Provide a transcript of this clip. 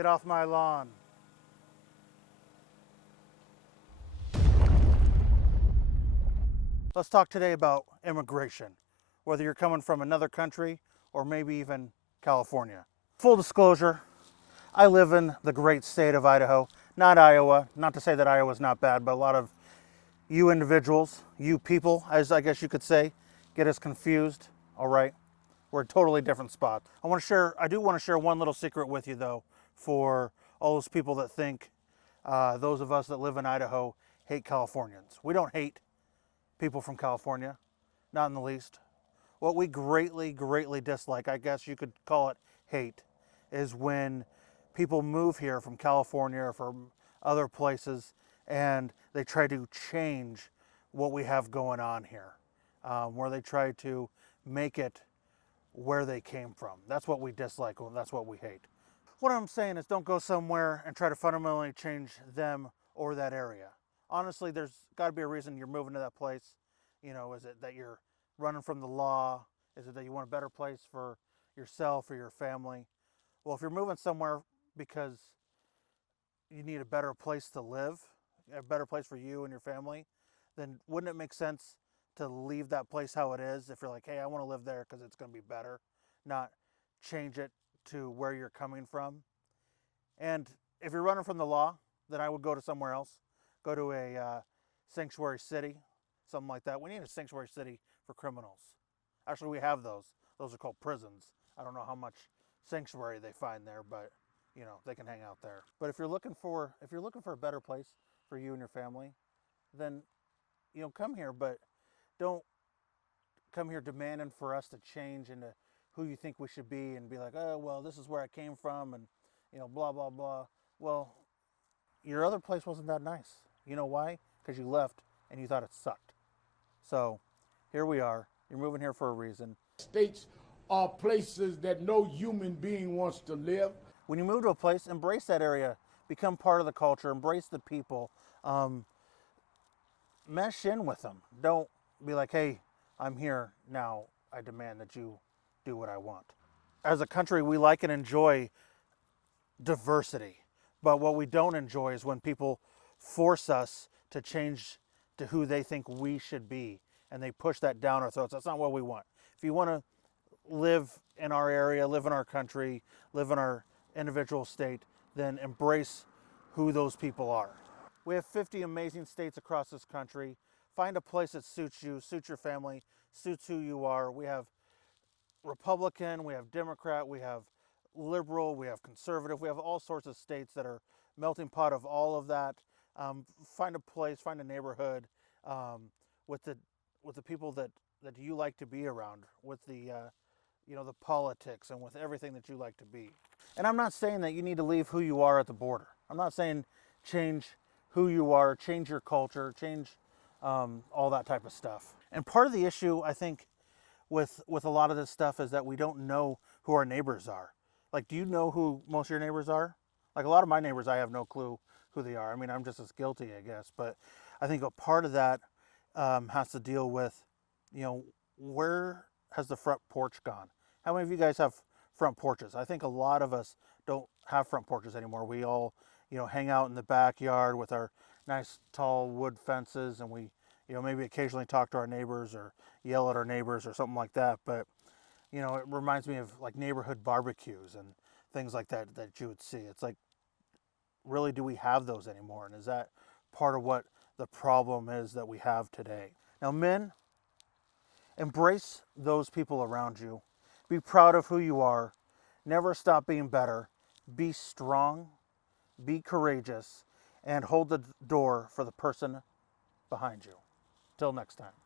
Get off my lawn. Let's talk today about immigration, whether you're coming from another country or maybe even California. Full disclosure, I live in the great state of Idaho, not Iowa. Not to say that Iowa's not bad, but a lot of you individuals, you people, as I guess you could say, get us confused. All right, we're a totally different spot. I do want to share one little secret with you though, for all those people that think those of us that live in Idaho hate Californians. We don't hate people from California, not in the least. What we greatly, greatly dislike, I guess you could call it hate, is when people move here from California or from other places and they try to change what we have going on here, where they try to make it where they came from. That's what we dislike, and that's what we hate. What I'm saying is don't go somewhere and try to fundamentally change them or that area. Honestly, there's got to be a reason you're moving to that place. You know, is it that you're running from the law? Is it that you want a better place for yourself or your family? Well, if you're moving somewhere because you need a better place to live, a better place for you and your family, then wouldn't it make sense to leave that place how it is? If you're like, hey, I want to live there because it's going to be better, not change it to where you're coming from. And if you're running from the law, then I would go to somewhere else. Go to a sanctuary city, something like that. We need a sanctuary city for criminals. Actually, we have those. Those are called prisons. I don't know how much sanctuary they find there, but you know, they can hang out there. But if you're looking for a better place for you and your family, then you know, come here, but don't come here demanding for us to change into who you think we should be and be like, oh, well, this is where I came from and, you know, blah, blah, blah. Well, your other place wasn't that nice. You know why? Because you left and you thought it sucked. So here we are. You're moving here for a reason. States are places that no human being wants to live. When you move to a place, embrace that area. Become part of the culture. Embrace the people. Mesh in with them. Don't be like, hey, I'm here now. I demand that you do what I want. As a country, we like and enjoy diversity. But what we don't enjoy is when people force us to change to who they think we should be, and they push that down our throats. That's not what we want. If you want to live in our area, live in our country, live in our individual state, then embrace who those people are. We have 50 amazing states across this country. Find a place that suits you, suits your family, suits who you are. We have Republican, we have Democrat, we have liberal, we have conservative, we have all sorts of states that are melting pot of all of that. Find a place, find a neighborhood with the people that you like to be around, with the the politics and with everything that you like to be. And I'm not saying that you need to leave who you are at the border. I'm not saying change who you are, change your culture, change all that type of stuff. And part of the issue, I think, with a lot of this stuff is that we don't know who our neighbors are. Like, do you know who most of your neighbors are? Like, a lot of my neighbors, I have no clue who they are. I mean, I'm just as guilty, I guess. But I think a part of that has to deal with, you know, where has the front porch gone? How many of you guys have front porches? I think a lot of us don't have front porches anymore. We all, you know, hang out in the backyard with our nice tall wood fences, and we, you know, maybe occasionally talk to our neighbors or yell at our neighbors or something like that. But, you know, it reminds me of like neighborhood barbecues and things like that you would see. It's like, really, do we have those anymore? And is that part of what the problem is that we have today? Now, men, embrace those people around you. Be proud of who you are. Never stop being better. Be strong. Be courageous. And hold the door for the person behind you. Till next time.